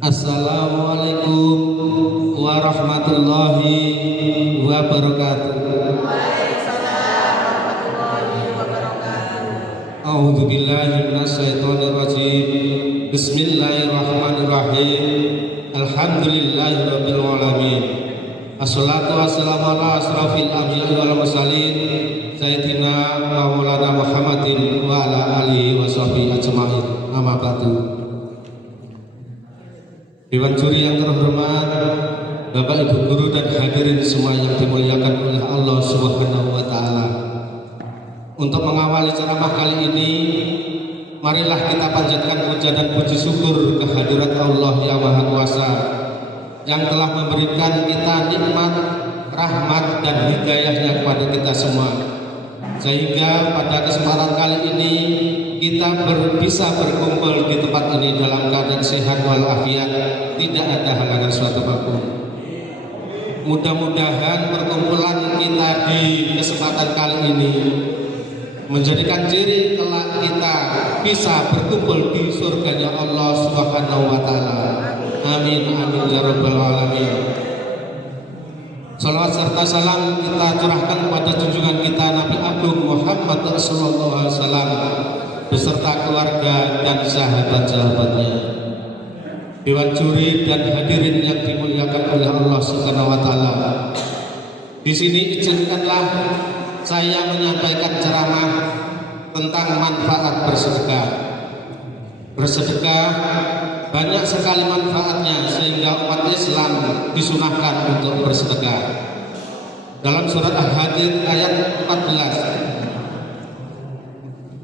Assalamualaikum warahmatullahi wabarakatuh. A'udzu billahi minasyaitonir rajim. Bismillahirrahmanirrahim. Alhamdulillahirabbil alamin. Assalatu wassalamu ala asrofil anbiya'i wal mursalin sayyidina wa maulana Muhammadin wa ala alihi wa sahbihi ajmain. Amma ba'du. Dewan juri yang terhormat, Bapak Ibu guru dan hadirin semua yang dimuliakan oleh Allah Subhanahu wa taala. Untuk mengawali ceramah kali ini, marilah kita panjatkan puja dan puji syukur kehadirat Allah yang Maha Kuasa yang telah memberikan kita nikmat, rahmat dan hidayahnya kepada kita semua. Sehingga pada kesempatan kali ini kita bisa berkumpul di tempat ini dalam keadaan sehat walafiat, tidak ada halangan suatu apapun. Mudah-mudahan perkumpulan kita di kesempatan kali ini menjadikan ciri kelak kita bisa berkumpul di surganya Allah Subhanahu wa taala. Amin amin ya rabbal alamin. Salawat serta salam kita curahkan kepada junjungan kita Nabi Agung Muhammad sallallahu alaihi wasallam beserta keluarga dan sahabat-sahabatnya. Dewan juri dan hadirin yang dimuliakan oleh Allah Subhanahu wa taala. Di sini izinkanlah saya menyampaikan ceramah tentang manfaat bersedekah. Bersedekah banyak sekali manfaatnya sehingga umat Islam disunahkan untuk bersedekah. Dalam surat Al-Hadid ayat 14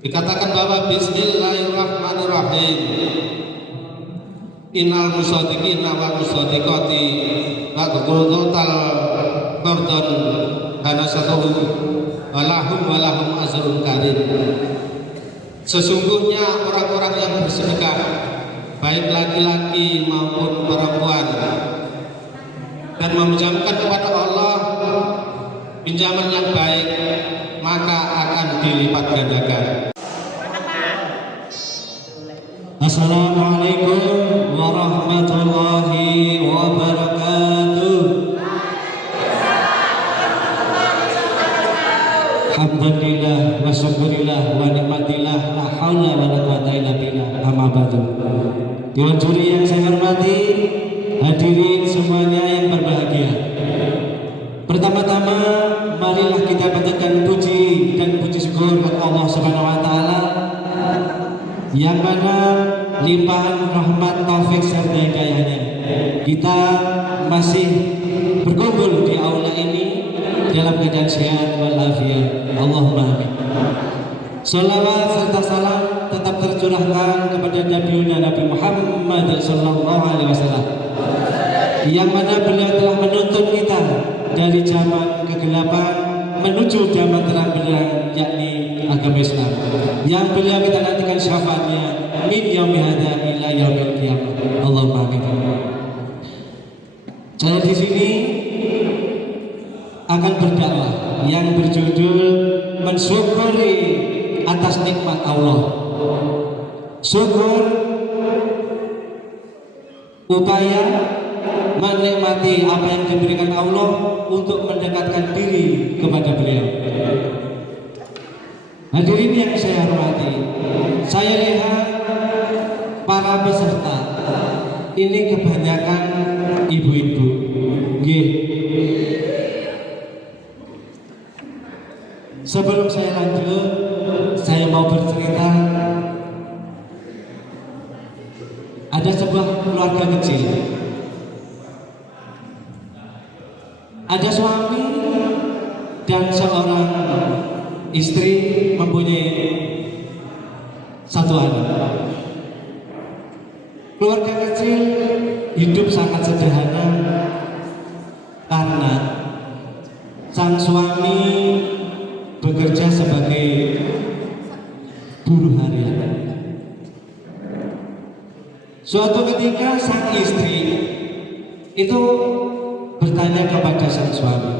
dikatakan bahwa Bismillahirrahmanirrahim. Innal musaddiqina wal musaddiqati waqtutal qardun hanasatuhu walahum azrun karim. Sesungguhnya orang-orang yang bersedekah, baik laki-laki maupun perempuan, dan meminjamkan kepada Allah pinjaman yang baik, maka akan dilipat gandakan. Assalamualaikum warahmatullahi wabarakatuh. Alhamdulillah wa syukurillah wa nikmatillah la haula wa la quwata illa billah. Amma ba'du. Dewan juri yang saya hormati, hadirin semuanya yang berbahagia. Pertama-tama marilah kita panjatkan puji dan puji syukur kepada Allah Subhanahu wa taala yang mana limpahan rahmat, taufik serta hidayahnya kita masih berkumpul di aula ini dalam keadaan sehat walafiat. Allahumma amin. Salawat serta salam tetap tercurahkan kepada Nabi Muhammad sallallahu alaihi wasallam yang mana beliau telah menuntun kita dari zaman kegelapan menuju zaman terang benderang, yakni agama Islam, yang beliau kita nantikan syafaatnya min yaumi hadza ila yaumil qiyamah. Allahumma amin. Saya di sini akan berdakwah yang berjudul mensyukuri atas nikmat Allah. Syukur upaya menikmati apa yang diberikan Allah untuk mendekatkan diri kepada beliau. Hadirin yang saya hormati, saya lihat para peserta ini kebanyakan ibu-ibu. Nggih. Sebelum saya lanjut, saya mau bercerita. Ada sebuah keluarga kecil. Ada suami dan seorang istri mempunyai satu anak. Keluarga kecil hidup sangat sederhana karena sang suami bekerja sebagai buruh harian. Suatu ketika sang istri itu bertanya kepada sang suami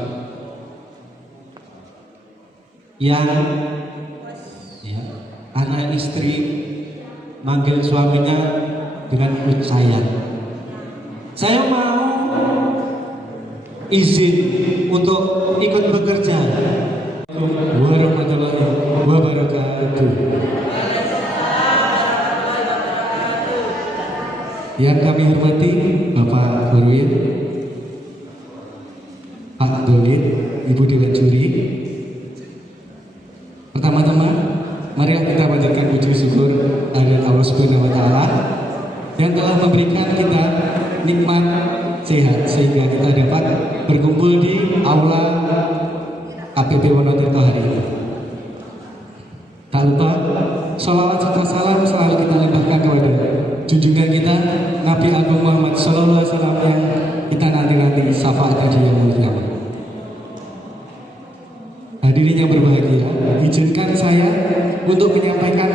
yang anak istri manggil suaminya dengan sayang. Saya mau izin untuk ikut bekerja. Warahmatullahi wabarakatuh. Yang kami hormati Bapak Gurwin, Pak Dolid, Ibu Dewan Juri. Pertama-tama, marilah kita panjatkan puji syukur kehadirat Allah Subhanahu wa taala yang telah memberikan kita nikmat sehat sehingga kita dapat berkumpul di aula KPP Wonotirto hari ini. Tak lupa, sholawat serta salam selalu kita limpahkan kepada junjungan kita Nabi Agung Muhammad Sallallahu Alaihi Wasallam yang kita nanti syafaat tadi yang mulia. Hadirin yang berbahagia, izinkan saya untuk menyampaikan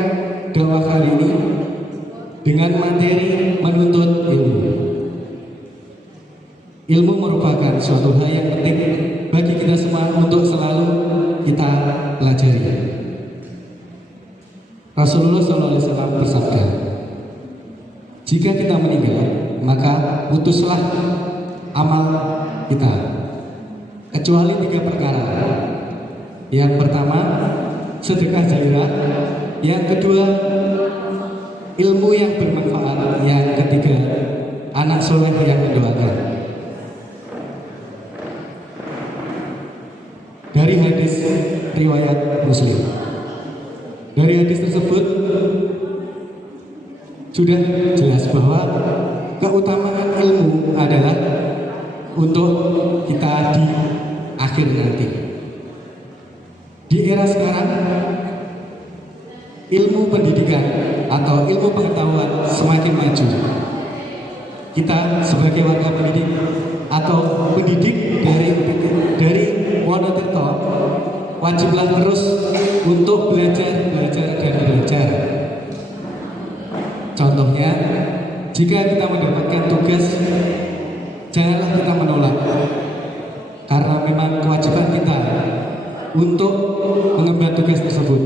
doa kali ini dengan materi menuntut ilmu. Ilmu merupakan suatu hal yang penting bagi kita semua untuk selalu kita pelajari. Rasulullah SAW bersabda, jika kita meninggal, maka putuslah amal kita, kecuali 3 perkara. Yang pertama, sedekah jariah. Yang kedua, ilmu yang bermanfaat. Yang ketiga, anak soleh yang mendoakan. Dari hadis riwayat Muslim. Dari hadis tersebut sudah jelas bahwa keutamaan ilmu adalah untuk kita di akhir nanti. Di era sekarang, ilmu pendidikan atau ilmu pengetahuan semakin maju. Kita sebagai warga pendidik atau pendidik dari Wonotirto wajiblah terus untuk belajar. Contohnya, jika kita mendapatkan tugas, janganlah kita menolak, karena memang kewajiban kita untuk mengemban tugas tersebut.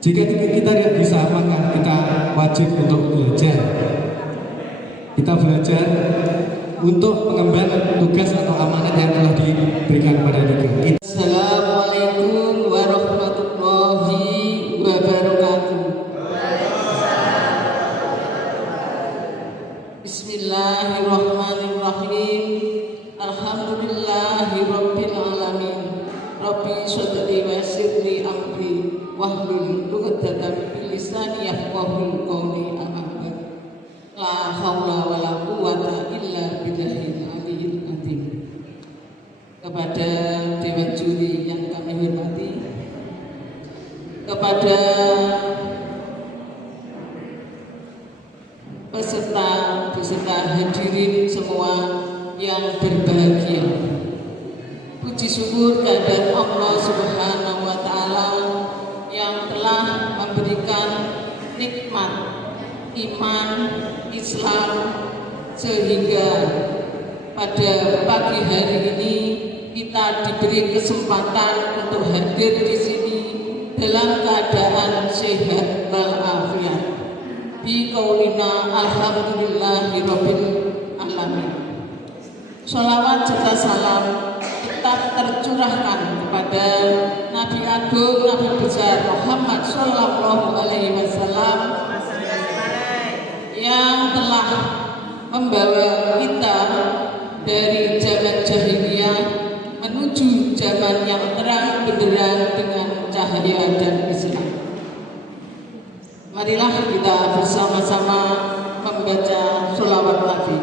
Jika kita tidak bisa, maka kita wajib untuk belajar. Kita belajar untuk mengemban tugas atau amanat yang telah diberikan kepada kita. Assalamualaikum warahmatullahi wabarakatuh. Bismillahirrahmanirrahim. Alhamdulillahi rabbil alamin. Rabbi shodri wa sirri amri wahlul 'uqdatam min lisani yafqahul qawli. La haula wala quwwata illa billahil aliyyil azim. Kepada Dewan Juri yang kami hormati, kepada peserta hadirin semua yang berbahagia, puji syukur kehadirat Allah Subhanahu wa taala yang telah memberikan nikmat iman Islam sehingga pada pagi hari ini kita diberi kesempatan untuk hadir di sini dalam keadaan sehat walafiat. Bi qaulina alhamdulillahirabbil alamin. Sholawat serta salam tetap tercurahkan kepada Nabi Agung, Nabi besar Muhammad Sallallahu Alaihi Wasallam yang telah membawa kita dari zaman jahiliyah menuju zaman yang terang benderang dengan cahaya dan Islam. Marilah kita bersama-sama membaca sholawat Nabi.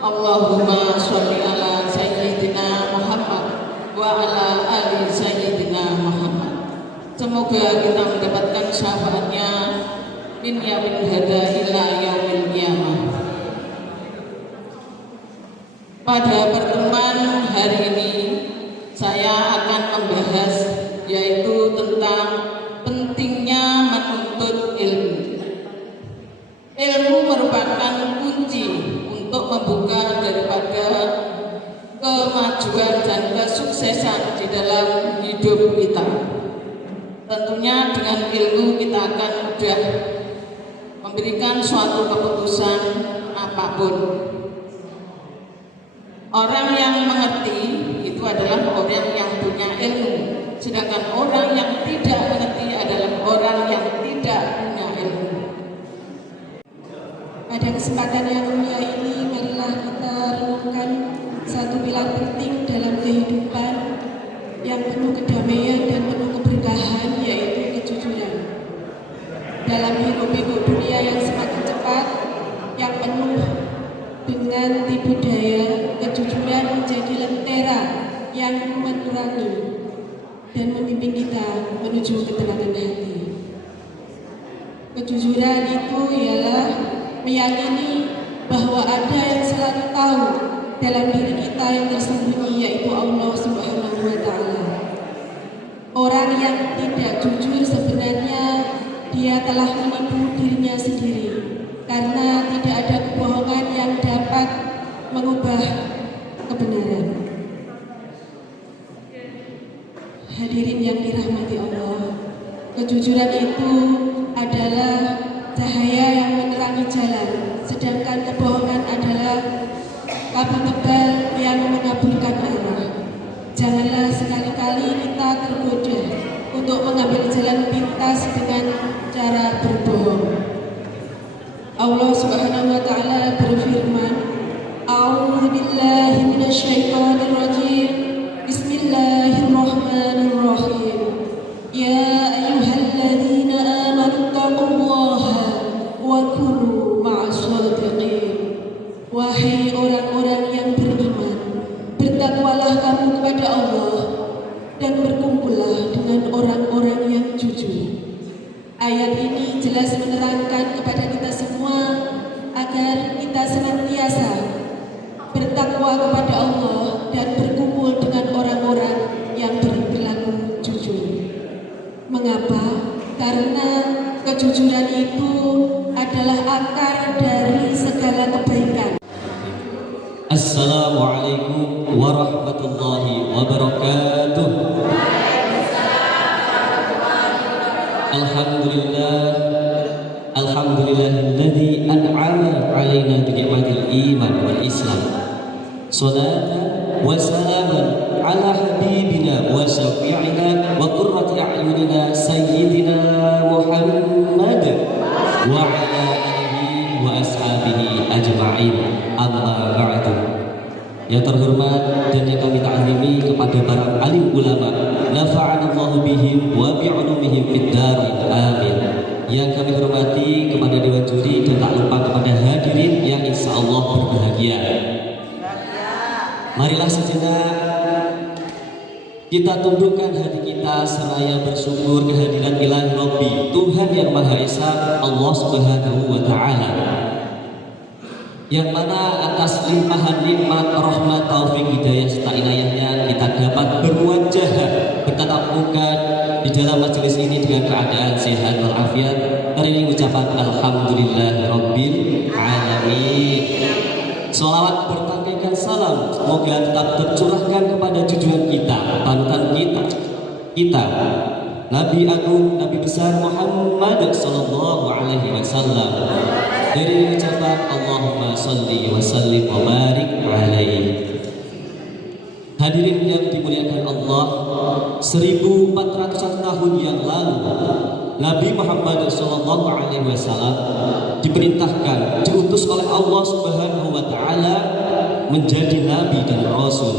Allahumma sholli ala sayyidina Muhammad wa ala ali sayyidina Muhammad. Semoga kita mendapatkan syafaatnya min yaumil hada ila yaumil qiyamah. Pada pertemuan hari ini saya akan membahas yaitu tentang pentingnya menuntut ilmu. Ilmu merupakan kunci untuk membuka daripada kemajuan dan kesuksesan di dalam hidup kita. Tentunya dengan ilmu kita akan mudah memberikan suatu keputusan apa apapun. Orang yang mengerti itu adalah orang yang punya ilmu, sedangkan orang yang tidak mengerti adalah orang yang tidak punya ilmu. Pada kesempatan yang mulia ini, marilah kita renungkan satu pilar penting dalam kehidupan yang penuh kedamaian dan penuh keberkahan, yaitu kejujuran. Dalam hiruk-pikuk dunia yang semakin cepat, yang penuh dengan tipu daya, kejujuran menjadi lentera yang menerangi dan membimbing kita menuju ketenangan hati. Kejujuran itu ialah meyakini bahwa ada yang selalu tahu dalam diri kita yang tersembunyi, yaitu Allah Subhanahu wa Ta'ala. Orang yang tidak jujur sebenarnya dia telah menipu dirinya sendiri, karena tidak ada kebohongan yang dapat mengubah kebenaran. Hadirin yang dirahmati Allah, kejujuran itu adalah cahaya yang menerangi jalan, sedangkan kebohongan adalah kabut tebal yang mengaburkan arah. Janganlah sekali-kali kita tergoda untuk mengambil jalan pintas dengan cara berbohong. Allah Subhanahu wa Ta'ala berfirman, A'udzu billahi minasyaitonir rajim. Bismillahirrahmanirrahim. Ya ayyuhalladzina amanu taqullaha wa kunu ma'as shadiqin. Wahai orang-orang yang beriman, bertakwalah kamu kepada Allah dan berkumpullah dengan orang-orang yang jujur. Ayat ini jelas menerangkan kepada kita semua agar kita senantiasa bertakwa kepada Allah dan berkumpul dengan orang-orang yang berperilaku jujur. Mengapa? Karena kejujuran itu adalah akar dari segala kebaikan. Assalamualaikum warahmatullahi wabarakatuh. Alhamdulillahilladzi an'ama 'alaina bi ni'matil iman wal islam. Salatan wa salaman ala habibina wa syafi'ina wa qurrati a'yunina sayyidina Muhammad wa ala alihi wa ashabihi ajma'in. Amma ba'du. Yang terhormat dan yang kami ta'zimi kepada para alim ulama, nafa'anallahu bihim wa bi'ulumihim fid darin amin. Yang kami hormati kepada dewan juri dan tak lupa kepada hadirin yang insyaallah berbahagia. Marilah sejenak kita tundukkan hati kita seraya bersyukur kehadiran Ilahi Rabbi, Tuhan yang Maha Esa, Allah Subhanahu wa Ta'ala, yang mana atas limpahan nikmat, rahmat, taufik, hidayah serta inayahnya kita dapat berwajah bertatap muka di dalam majelis ini dengan keadaan sehat walafiat. Hari ini ucapan alhamdulillahirabbil alamin. Salawat bertangkaikan salam semoga tetap tercurahkan kepada junjungan kita, panutan kita Nabi Agung, Nabi besar Muhammad sallallahu alaihi wasallam. Dari ucapan Allahumma sholli wa sallim wa barik alaihi. Hadirin yang dimuliakan Allah, 1400 tahun yang lalu Nabi Muhammad sallallahu alaihi wasallam diperintahkan, diutus oleh Allah Subhanahu wa Ta'ala menjadi nabi dan rasul.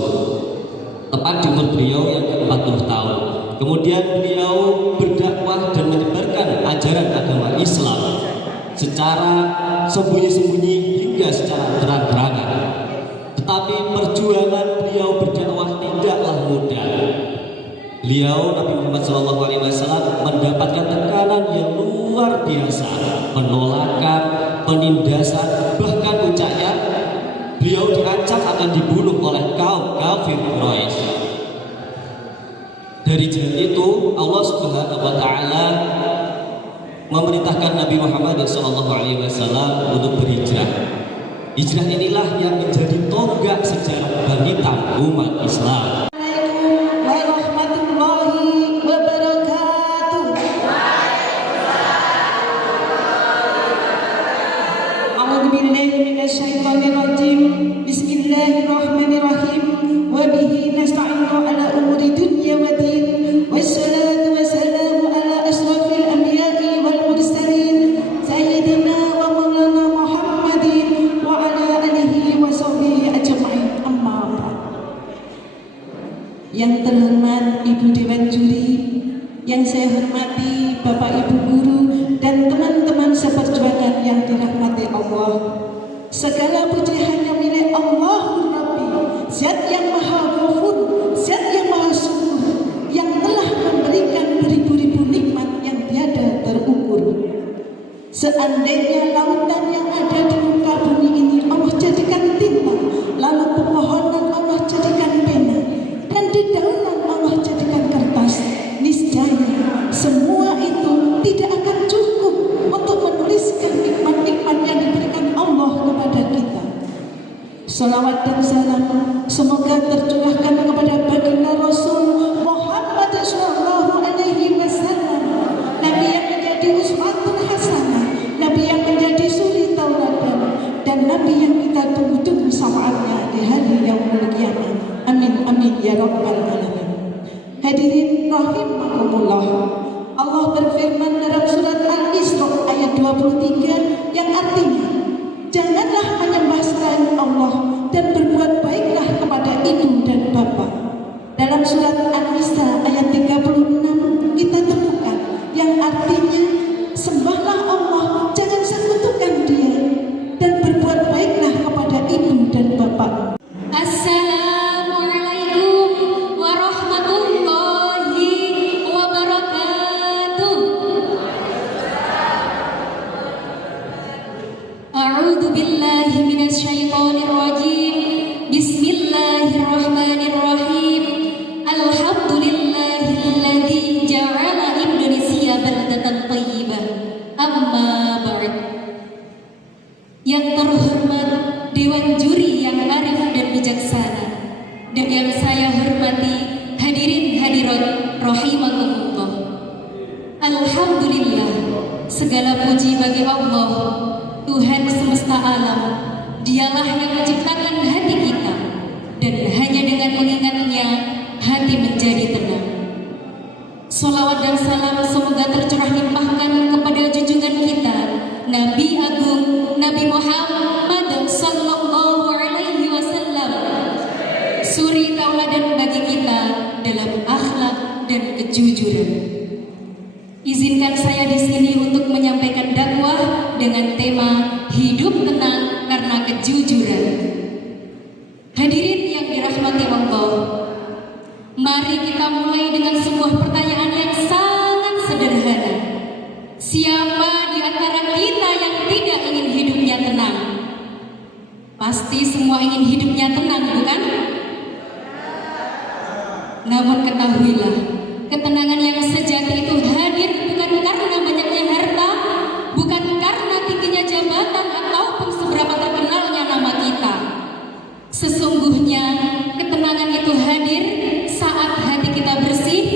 Tepat di umur beliau yang ke-40 tahun. Kemudian beliau berdakwah dan menyebarkan ajaran agama Islam secara sembunyi-sembunyi hingga secara terang-terangan. Tetapi perjuangan beliau berdakwah tidaklah mudah. Beliau Nabi Muhammad SAW mendapatkan tekanan yang luar biasa, penolakan, penindasan, bahkan puncaknya beliau diancam akan dibunuh oleh kaum kafir Quraisy. Dari jalan itu Allah Subhanahu wa Ta'ala memerintahkan Nabi Muhammad SAW untuk berhijrah. Hijrah inilah yang menjadi tonggak sejarah bangkitan umat Islam. billahi minasyaitonir rajim. Bismillahirrahmanirrahim. Wa bihi nasta'inu ala umuri dunya wa din. Wassalatu wassalamu ala asrafil anbiya'i wal mursalin sayyidina wa maulana Muhammadin wa ala alihi wa sahbihi ajma'in. Amma ba'd. Yang terhormat Ibu Dewan Juri, yang saya hormati Bapak Ibu Guru dan teman-teman seperjuangan yang dirahmati Allah. Segala puji hanya milik Allahur Rabbi, Zat yang Maha Ghafur, Zat yang Maha Syukur, yang telah memberikan beribu-ribu nikmat yang tiada terukur. Seandainya lautan yang ada di muka bumi ini Allah jadikan tinta, lalu pepohonan Allah jadikan pena, dan dedaunan Allah jadikan kertas, niscaya semua itu tidak akan cukup untuk menuliskan nikmat-nikmat yang diberikan Allah kepada kita. Salawat dan salam semoga tercurahkan kepada baginda Rasul Muhammad sallallahu alaihi wasallam, Nabi yang menjadi uswatun hasanah, Nabi yang menjadi suri tauladan, dan Nabi yang kita tunggu-tunggu syafaatnya di hari yaumul qiyamah. Amin amin ya rabbal alamin. Hadirin rahimakumullah, Allah berfirman dalam surat Al-Isra ayat 23 yang artinya, janganlah menyembah selain Allah dan berbuat baiklah kepada ibu dan bapa. Dalam surat An-Nisa ayat 36 kita temukan yang artinya, sembahlah Allah, jangan sekutukan Dia, dan berbuat baiklah kepada ibu dan bapa. Assalamualaikum warahmatullahi wabarakatuh. A'udzu billahi minasyaitonir rajim. Bismillahirrahmanirrahim. Alhamdulillahilladzi ja'ala Indonesia baldatan thayyibah. Amma ba'd. Yang terhormat Dewan Juri yang arif dan bijaksana, dan yang saya hormati hadirin hadirat rahimakumullah. Alhamdulillah, segala puji bagi Allah, Tuhan semesta alam. Dialah yang menciptakan hati kita, dan hanya dengan mengingatnya hati menjadi tenang. Salawat dan salam semoga tercurah limpahkan kepada junjungan kita Nabi Agung Nabi Muhammad sallallahu alaihi wasallam, suri tauladan bagi kita dalam akhlak dan kejujuran. Izinkan saya di sini untuk menyampaikan dakwah dengan tema hidup tenang karena kejujuran. Hadirin yang dirahmati Allah, mari kita mulai dengan sebuah pertanyaan yang sangat sederhana. Siapa di antara kita yang tidak ingin hidupnya tenang? Pasti semua ingin hidupnya tenang, bukan? Namun ketahuilah, ketenangan yang sejati itu hadir bukan karena banyaknya harta, bukan karena tingginya jabatan ataupun seberapa terkenalnya nama kita. Sesungguhnya ketenangan itu hadir saat hati kita bersih,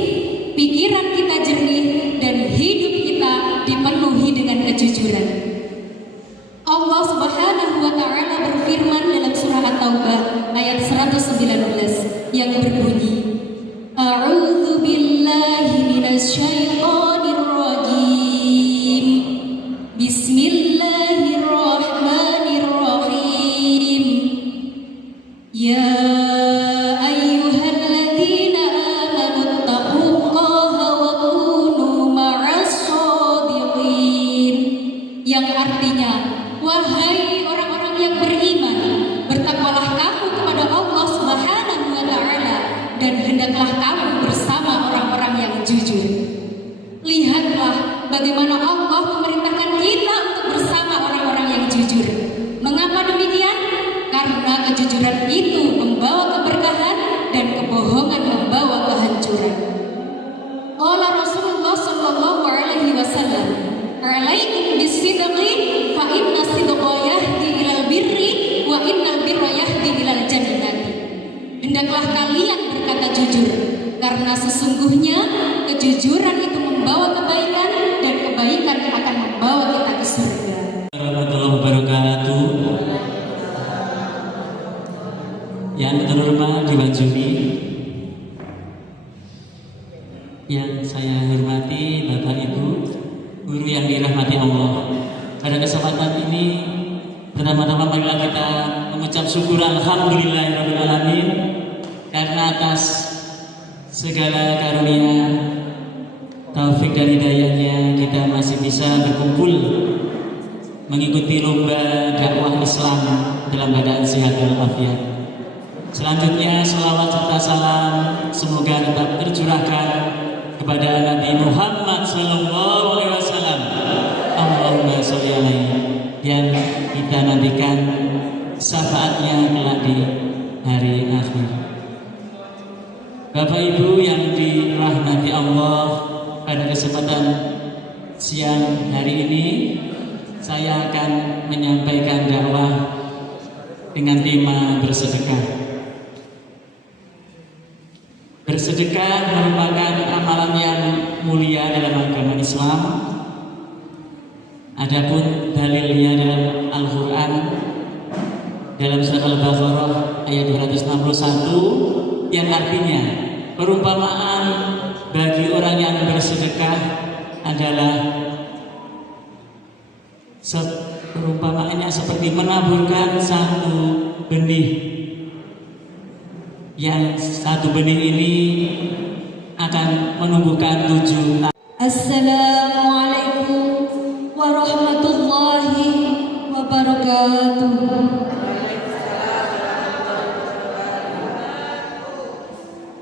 pikiran kita jernih, dan hidup kita dipenuhi dengan kejujuran. Allah Subhanahu wa taala berfirman dalam surah At-Taubah ayat 119 yang berbunyi, A'udzu billahi minasyaitonir rajim. Bismillahirrahmanirrahim. Ya ayyuhalladzina amanu taqullaha wa kunu ma'as shadiqin. Yang artinya, wahai orang-orang yang beriman, bertakwalah kamu kepada Allah Subhanahu wa taala, dan hendaklah kamu bersama orang-orang yang jujur. Lihatlah bagaimana Allah memerintahkan kita untuk bersama orang-orang yang jujur. Mengapa demikian? Karena kejujuran itu membawa keberkahan dan kebohongan membawa kehancuran. Qala Rasulullah sallallahu alaihi wasallam, "Alaikum bis-sidqi fa inna sidqa yahdi ilal birri wa innal birra yahdi ilal jannati." Hendaklah kalian berkata jujur, karena sesungguhnya kejujuran itu membawa kebaikan, dan kebaikan akan membawa kita ke surga. Warahmatullahi wabarakatuh. yang terhormat Dewan Juri, yang saya hormati Bapak Ibu, guru yang dirahmati Allah. Pada kesempatan ini, pertama-tama marilah kita mengucap syukur alhamdulillahirabbil alamin karena atas segala karunia, taufik dan hidayahnya kita masih bisa berkumpul mengikuti lomba dakwah Islam dalam keadaan sehat walafiat. Selanjutnya selawat serta salam semoga tetap tercurahkan kepada Nabi Muhammad sallallahu alaihi wasallam. Allahumma sholli alaihi, yang kita nantikan syafaatnya kelak di hari akhir. Bapak Ibu yang dirahmati Allah, pada kesempatan siang hari ini saya akan menyampaikan dakwah dengan tema bersedekah. Bersedekah merupakan amalan yang mulia dalam agama Islam. Adapun dalilnya dalam Al-Quran, dalam surat Al-Baqarah ayat 261, yang artinya perumpamaan bagi orang yang bersedekah adalah perumpamaannya seperti menaburkan satu benih, yang satu benih ini akan menumbuhkan 7 tahun. Assalamualaikum warahmatullahi wabarakatuh.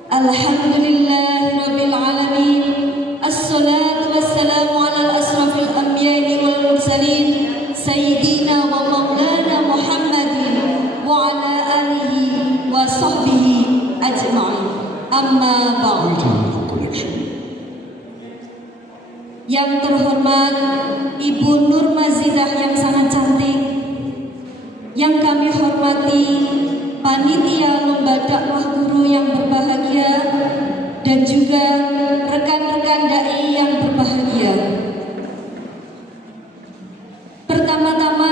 Alhamdulillahirabbil alamin. Assalatu wassalamu ala asrafil anbiya'i wal mursalin sayyidina wa maulana Muhammadin wa ala alihi wa sahbihi ajma'in. Amma ba'd. Yang terhormat Ibu Nur Mazidah yang sangat cantik, yang kami hormati panitia lomba dakwah guru yang berbahagia, dan juga rekan-rekan dai yang berbahagia. Pertama-tama,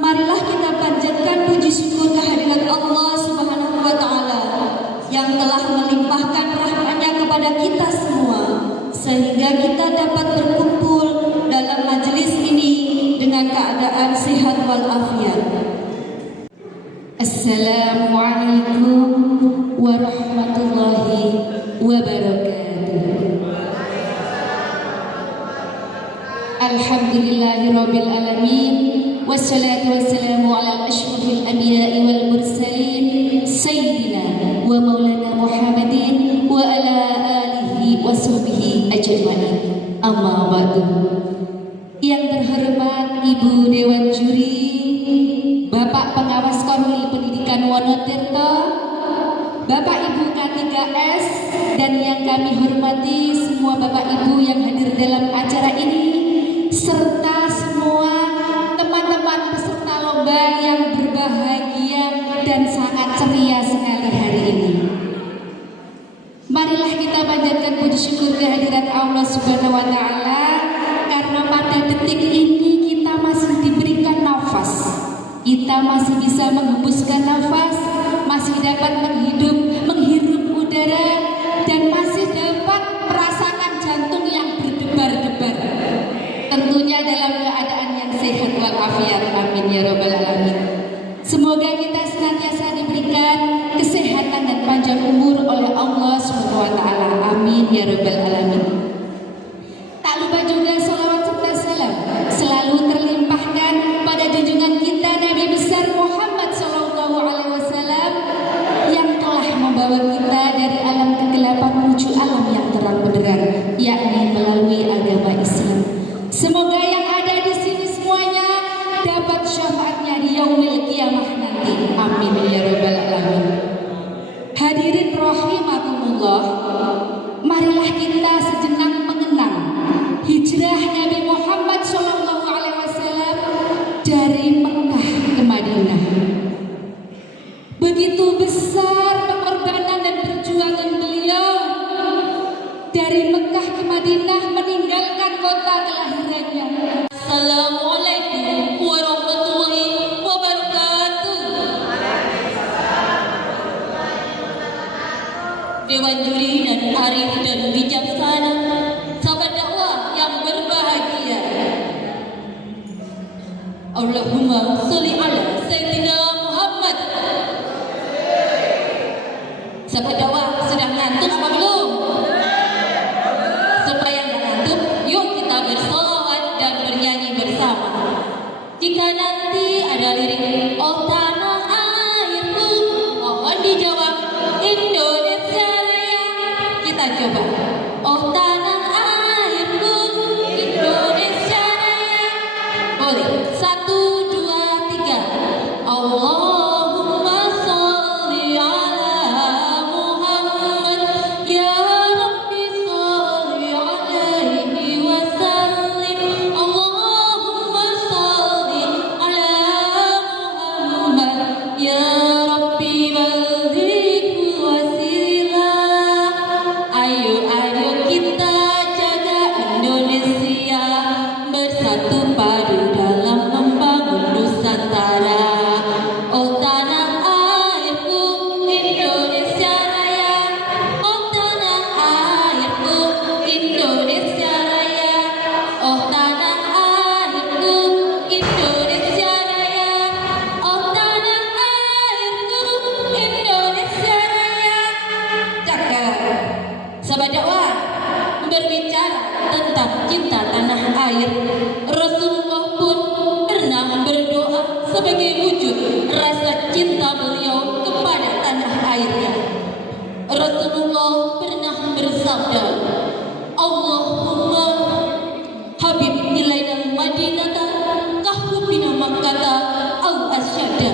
marilah kita panjatkan puji syukur kehadirat Allah Subhanahu wa Ta'ala yang telah melimpahkan rahmat-Nya kepada kita semua, sehingga kita dapat berkumpul dalam majelis ini dengan keadaan sehat walafiat. Assalamualaikum warahmatullahi wabarakatuh. Alhamdulillahirabbil alamin, wassalatu wassalamu ala asyrafil anbiya'i wal mursalin sayyidina wa maulana Muhammadin wa ala alihi wa sahbihi ajma'in. Amma ba'du. Yang terhormat Ibu Dewan Juri, Bapak Pengawas Korwil Pendidikan Wonotirto, Bapak Ibu K3S, dan yang kami hormati semua Bapak Ibu yang hadir dalam acara ini, serta semua teman-teman peserta lomba yang berbahagia dan sangat ceria sekali hari ini. Marilah kita panjatkan puji syukur kehadirat Allah Subhanahu wa Ta'ala, karena pada detik ini kita masih diberikan nafas, kita masih bisa menghembuskan nafas, masih dapat menghirup udara, dan masih dapat merasakan jantung yang berdebar-debar. Tentunya dalam keadaan yang sehat walafiat. Amin ya rabbal alamin. Semoga kita senantiasa diberikan kesehatan dan panjang umur oleh Allah Subhanahu wa Ta'ala. Amin ya rabbal alamin. Tak lupa juga salawat serta salam selalu terlimpahkan pada junjungan kita Nabi besar Muhammad sallallahu alaihi wasallam, yang telah membawa kita dari alam kegelapan menuju alam yang terang benderang, yakni melalui agama Islam. Semoga yang ada di sini semuanya dapat syafaatnya di yaumil qiyamah nanti. Amin ya rabbal alamin. Hadirin rahimakumullah, marilah kita sejenak mengenang hijrah Nabi Muhammad sallallahu alaihi wasallam dari Mekah ke Madinah. Begitu besar pengorbanan dan perjuangan beliau dari Mekah ke Madinah, meninggalkan kota kelahirannya. Assalamualaikum warahmatullahi wabarakatuh. Dewan Juri dan arif dan bijaksana, sahabat dakwah yang berbahagia. Allahumma sholli ala Sayyidina Muhammad. Sahabat dakwah sudah ngantuk apa belum? Supaya nggak ngantuk, yuk kita bersolawat dan bernyanyi bersama. Jika nanti ada lirik "Oh tanah airku", mohon dijawab Indonesia Raya. Kita coba. Oh tanah airku, Indonesia Raya. Boleh. 1, 2, 3. Allahumma sholli ala Muhammad, ya Rabbi sholli alaihi wa sallim. Allahumma sholli ala Muhammad, ya Rabbi balligh wasilah. Ayo kita jaga Indonesia, bersatu padu dalam membangun Nusantara. Oh tanah airku, Indonesia Raya. Oh tanah airku, Indonesia Raya. Oh tanah airku, Indonesia Raya. Oh tanah airku, Indonesia Raya. Cakep. Sahabat dakwah, berbicara tentang cinta tanah air, Rasulullah pun pernah berdoa sebagai wujud rasa cinta beliau kepada tanah airnya. Rasulullah pernah bersabda, Allahumma habib ilainal madinata kahubina makkata au asyada.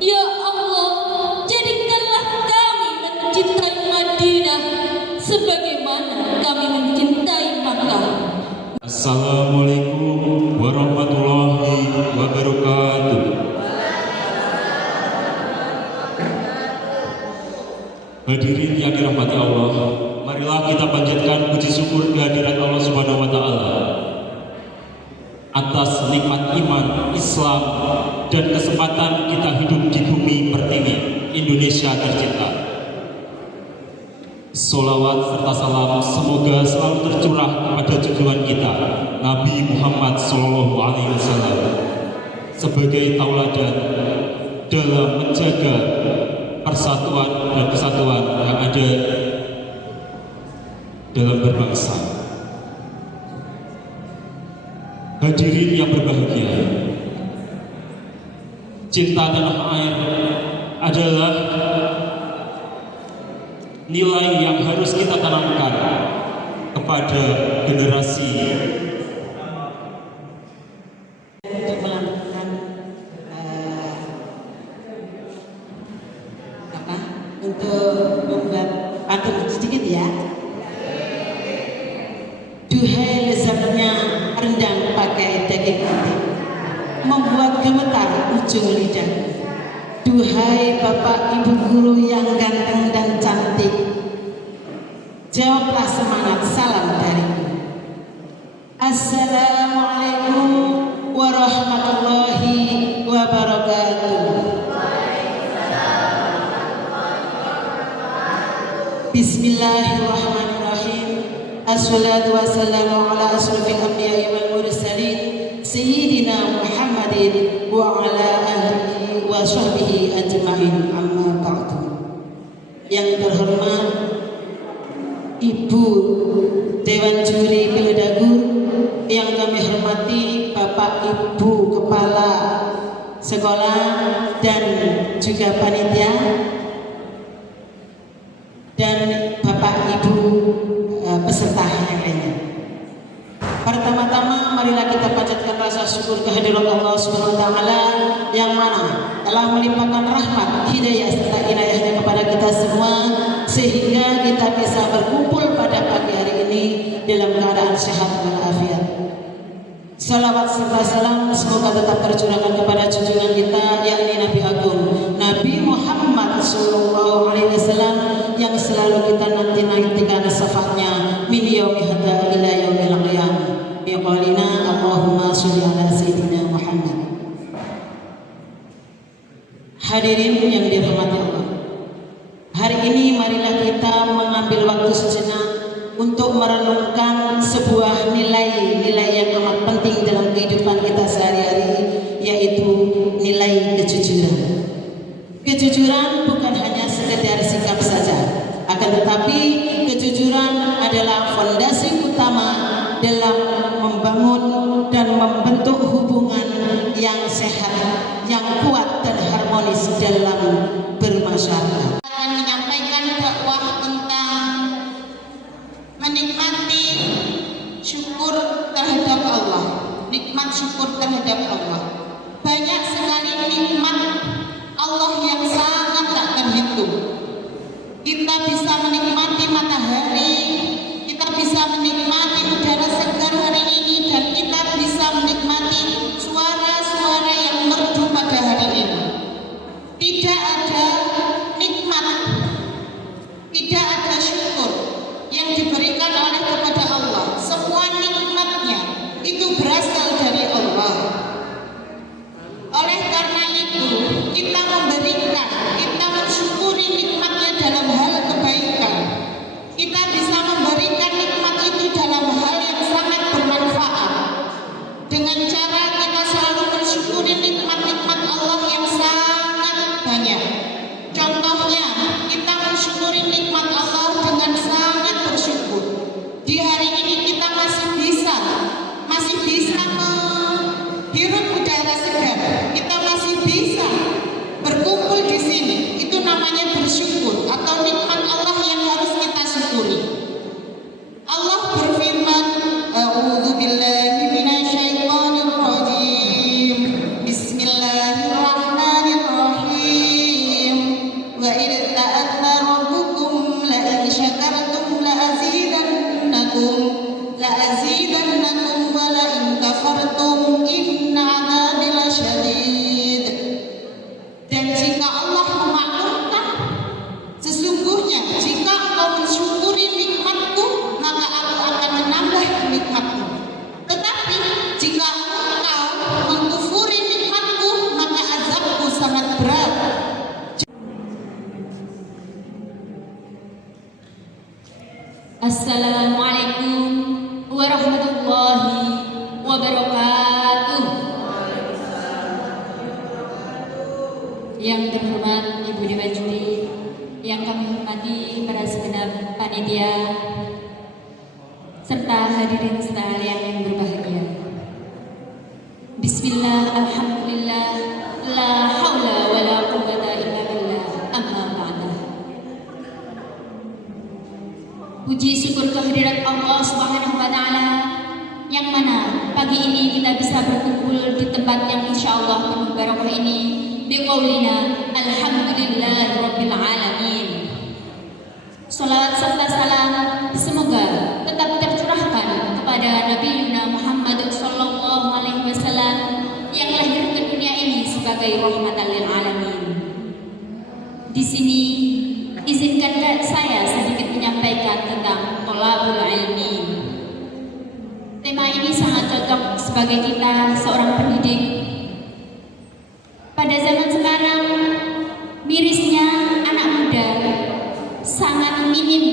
Ya Allah, jadikanlah kami mencintai Madinah sebagaimana kami mencintai Makkah. Assalamualaikum warahmatullahi wabarakatuh. Hadirin yang dirahmati Allah, marilah kita panjatkan puji syukur kehadirat Allah Subhanahu wa taala atas nikmat iman, Islam, dan kesempatan kita hidup di bumi pertiwi Indonesia tercinta. Solawat serta salam semoga selalu tercurah kepada junjungan kita Nabi Muhammad SAW sebagai tauladan dalam menjaga persatuan dan kesatuan yang ada dalam berbangsa. Hadirin yang berbahagia, cinta tanah air adalah nilai yang harus kita tanamkan kepada generasi. Untuk melakukan untuk membuat pantun sedikit ya. Duhai lezatnya rendang pakai daging putih, membuat gemetar ujung lidah. Duhai bapak ibu guru yang ganteng dan cantik, jawablah semangat salam dariku. Assalamualaikum warahmatullahi wabarakatuh. Bismillahirrahmanirrahim. Assalatu wassalamu ala asrofil anbiya'i wal mursalin Sayyidina Muhammadin wa ala alihi wa sahbihi ajma'in, amma ba'du. Yang terhormat Ibu Dewan Juri Pildagur, yang kami hormati Bapak Ibu Kepala Sekolah dan juga panitia, dan Bapak Ibu peserta yang lainnya. Pertama-tama marilah kita panjatkan rasa syukur kehadirat Allah Subhanahu wa taala yang mana telah melimpahkan rahmat, hidayah serta inayahnya kepada kita semua sehingga kita bisa berkumpul pada pagi hari ini dalam keadaan sehat walafiat. Salawat serta salam semoga tetap tercurahkan kepada junjungan kita yakni Nabi Agung Nabi Muhammad SAW yang selalu kita nanti-nantikan syafaatnya min yaumi hadza ila yaumil qiyamah. Biqaulina Allahumma sholli ala sayyidina Muhammad. Hadirin yang dirahmati Allah, hari hari ini marilah kita mengambil waktu sejenak untuk merenungkan sebuah nilai-nilai yang amat penting dalam kehidupan kita sehari-hari, yaitu nilai kejujuran. Kejujuran bukan hanya sekedar sikap saja, akan tetapi kejujuran adalah fondasi utama dalam membangun dan membentuk hubungan yang sehat, yang kuat dan harmonis dalam bermasyarakat. Akan menyampaikan dakwah tentang menikmati syukur terhadap Allah, nikmat syukur terhadap Allah. Banyak sekali nikmat Allah yang sangat tak terhitung. Kita bisa menikmati matahari, kita bisa menikmati udara segar hari ini, dan kita bisa menikmati suara-suara yang merdu pada hari ini. Tidak ada nikmat, tidak ada syukur yang diberikan oleh kepada Allah. Semua nikmatnya itu berasal dari Allah. Oleh karena itu, kita memberikan, kita mensyukuri nikmatnya dalam hal kebaikan. Kita bisa memberikan nikmat itu dalam hal yang sangat bermanfaat. Dengan cara kita selalu mensyukuri nikmat-nikmat Allah yang sangat banyak. Contohnya, kita mensyukuri nikmat Allah dengan sangat bersyukur. Di hari ini kita masih bisa menghirup udara segar. Kita masih bisa berkumpul di sini. Itu namanya bersyukur atau nikmat Allah yang harus kita syukuri. Allah berfirman, A'udzu billahi minasyaitonir rajim. Bismillahirrahmanirrahim. Wa idza ta'adna rabbukum la in syakartum la azidannakum wa la in kafartum inna 'adzabi lasyadid. Dan jika Allah memaklumkan, sesungguhnya jika engkau mensyukuri nikmatku, maka aku akan menambah nikmatmu. Tetapi jika engkau mengkufuri nikmatku, maka azabku sangat berat. Assalamualaikum warahmatullahi wabarakatuh. Yang terhormat Ibu Dewan Juri, yang kami hormati para segenap panitia, serta hadirin sekalian yang berbahagia. Bismillah, alhamdulillah, la haula wa la quwwata illa billah, amma ba'da. Puji syukur kehadirat Allah Subhanahu wa Ta'ala, yang mana pagi ini kita bisa berkumpul di tempat yang insya Allah penuh barokah ini, biqaulina alhamdulillah rabbil alamin. Salawat serta salam semoga tetap tercurahkan kepada Nabi Muhammad sallallahu alaihi wasallam yang lahir ke dunia ini sebagai rahmatan lil alamin. Di sini izinkan saya sedikit menyampaikan tentang thalabul ilmi. Tema ini sangat cocok sebagai kita seorang pendidik. Pada zaman sekarang, mirisnya anak muda sangat minim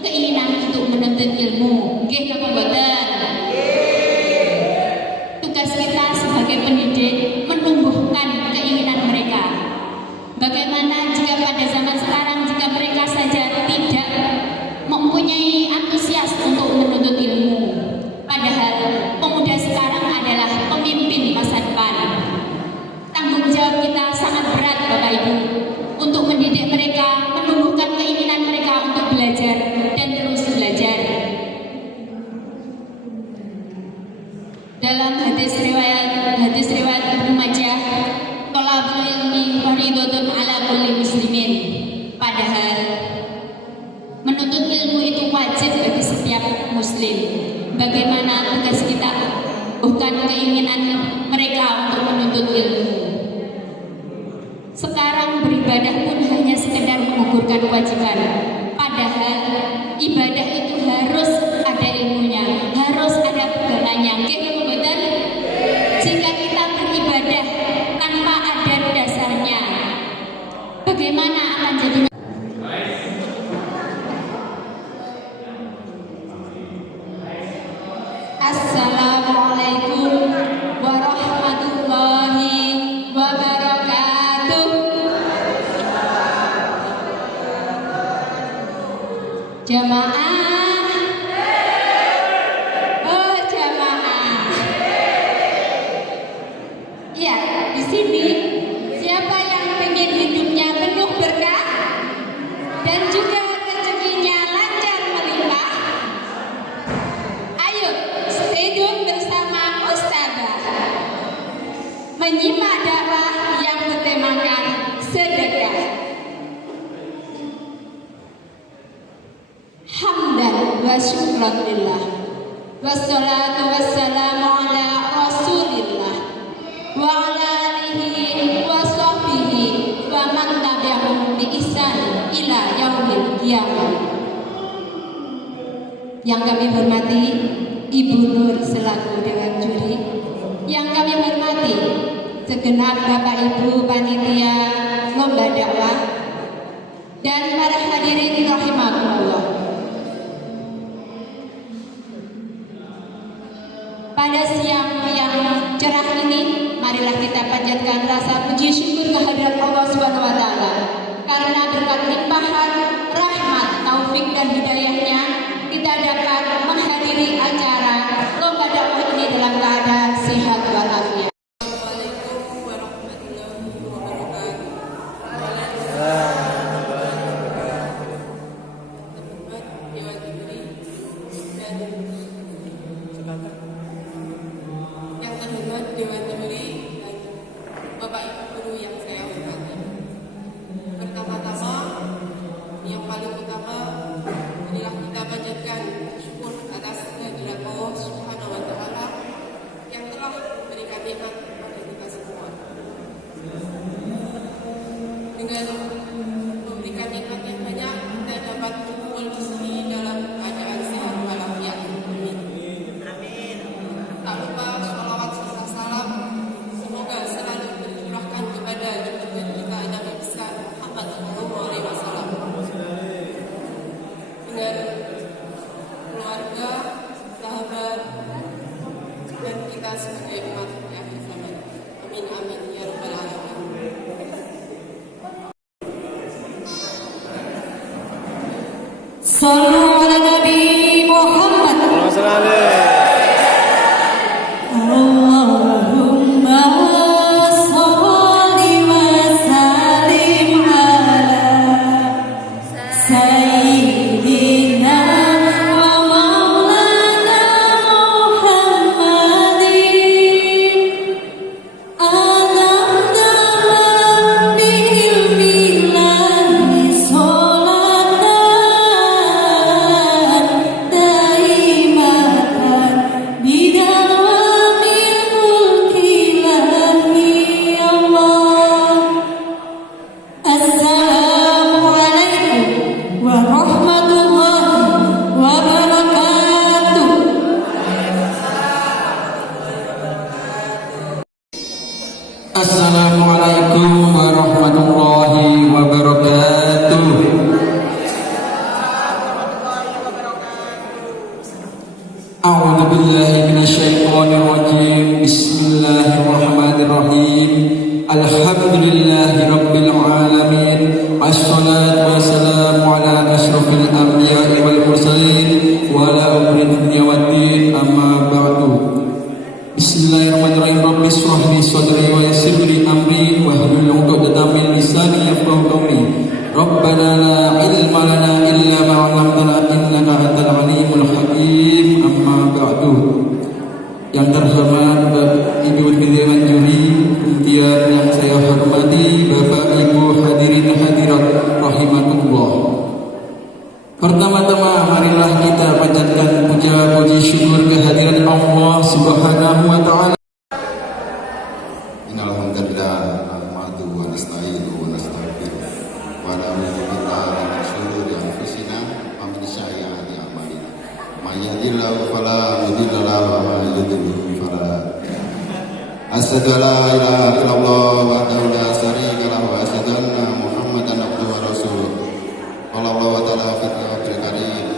keinginan untuk menuntut ilmu. Nggih napa mboten? Tugas kita sebagai pendidik menumbuhkan keinginan mereka. Bagaimana jika pada zaman sekarang, jika mereka saja tidak mempunyai antusias untuk menuntut ilmu, padahal pemuda sekarang adalah pemimpin masa depan. Tanggung jawab kita sangat berat, Bapak Ibu, untuk mendidik mereka, menumbuhkan keinginan mereka untuk belajar dan terus belajar. Dalam hadis riwayat Ibnu Majah, thalabul ilmi fardhatun ala kulli muslimin. Padahal menuntut ilmu itu wajib bagi setiap muslim. Bagaimana tugas kita? Bukan keinginan mereka untuk menuntut ilmu. Sekarang beribadah pun hanya sekedar menggugurkan kewajiban. Padahal ibadah itu harus ada ilmunya, harus ada pegangannya. Betul? Jika kita beribadah tanpa ada dasarnya, bagaimana akan jadi? Jamaah. Oh, jamaah. Ya, di sini siapa yang pengen hidupnya penuh berkah dan juga rezekinya lancar melimpah? Ayo, stay tune bersama Ustazah menyimak dakwah yang bertemakan sedekah. Hamdan wa syukran lillah, wassalatu wassalamu ala rasulillah wa ala alihi wa sahbihi wa man tabi'ahum bi ihsan ila yaumil qiyamah. Yang kami hormati Ibu Nur selaku Dewan Juri, yang kami hormati segenap Bapak Ibu panitia lomba dakwah dan para hadirin rahimakumullah. Pada siang yang cerah ini, marilah kita panjatkan rasa puji syukur kehadirat Allah Subhanahu wa taala karena berkat limpahan rahmat, taufik dan hidayahnya kita dapat menghadiri acara lomba dakwah ini dalam keadaan sehat walafiat. Assalamualaikum warahmatullahi wabarakatuh. Dewan Juri dan yang terhormat Dewan Juri dan Bapak Ibu guru yang saya hormati. Pertama-tama, yang paling utama adalah kita panjatkan syukur atas kehadirat Allah Subhanahu wa taala yang telah memberikan nikmat kepada kita semua. Dengan memberikan nikmat yang banyak, kita dapat berkumpul di sini dalam keadaan sehat walafiat. Amin. Tak lupa sholawat serta salam semoga selalu tercurahkan kepada junjungan kita Nabi besar Muhammad SAW dengan keluarga, sahabat, dan kita sebagai umat yang bersama. Amin amin ya rabbal alamin. Sallu ala Nabi Muhammad. Allahumma sholli wa sallim ala sayyidina wa maulana Muhammadin adadana bi ilmillahi sholatan daimatan bidawamil mulki lahi Allah. Assalamualaikum warahmatullahi wabarakatuh. Assalamualaikum warahmatullahi wabarakatuh. A'udzu billahi minasyaitonir rajim. Bismillahirrahmanirrahim. Alhamdulillahi rabbil alamin. Assalatu wassalamu ala asyrafil anbiya'i wal mursalin wa ala umuri dunya waddin. Amma ba'du. Bismillahirrahmanirrahim. Rabbi shrah li sadri wa yassir li amri wahlul 'uqdatam min lisani yafqahu qawli. Rabbana la ilma lana illa ma 'allamtana innaka antal alimul hakim. Amma ba'du. Yang terhormat Ibu Dewan Juri, kemudian yang saya hormati Bapak Ibu hadirin hadirat rahimakumullah. Pertama-tama marilah kita panjatkan puja-puji syukur kehadirat Allah Subhanahu wa taala. Innal hamdalillah nahmaduhu wa nasta'inuhu wa nastaghfiruh wa na'udzu billahi min shururi anfusina wa min sayyiati a'malina. May yahdihillahu fala mudilla lahu wa may yudlil fala hadiya lahu. Asyhadu an la ilaha illallah wahdahu la syarika lahu wa asyhadu anna Muhammadan abduhu wa rasuluh. Qala Allah ta'ala fi kitabihil karim,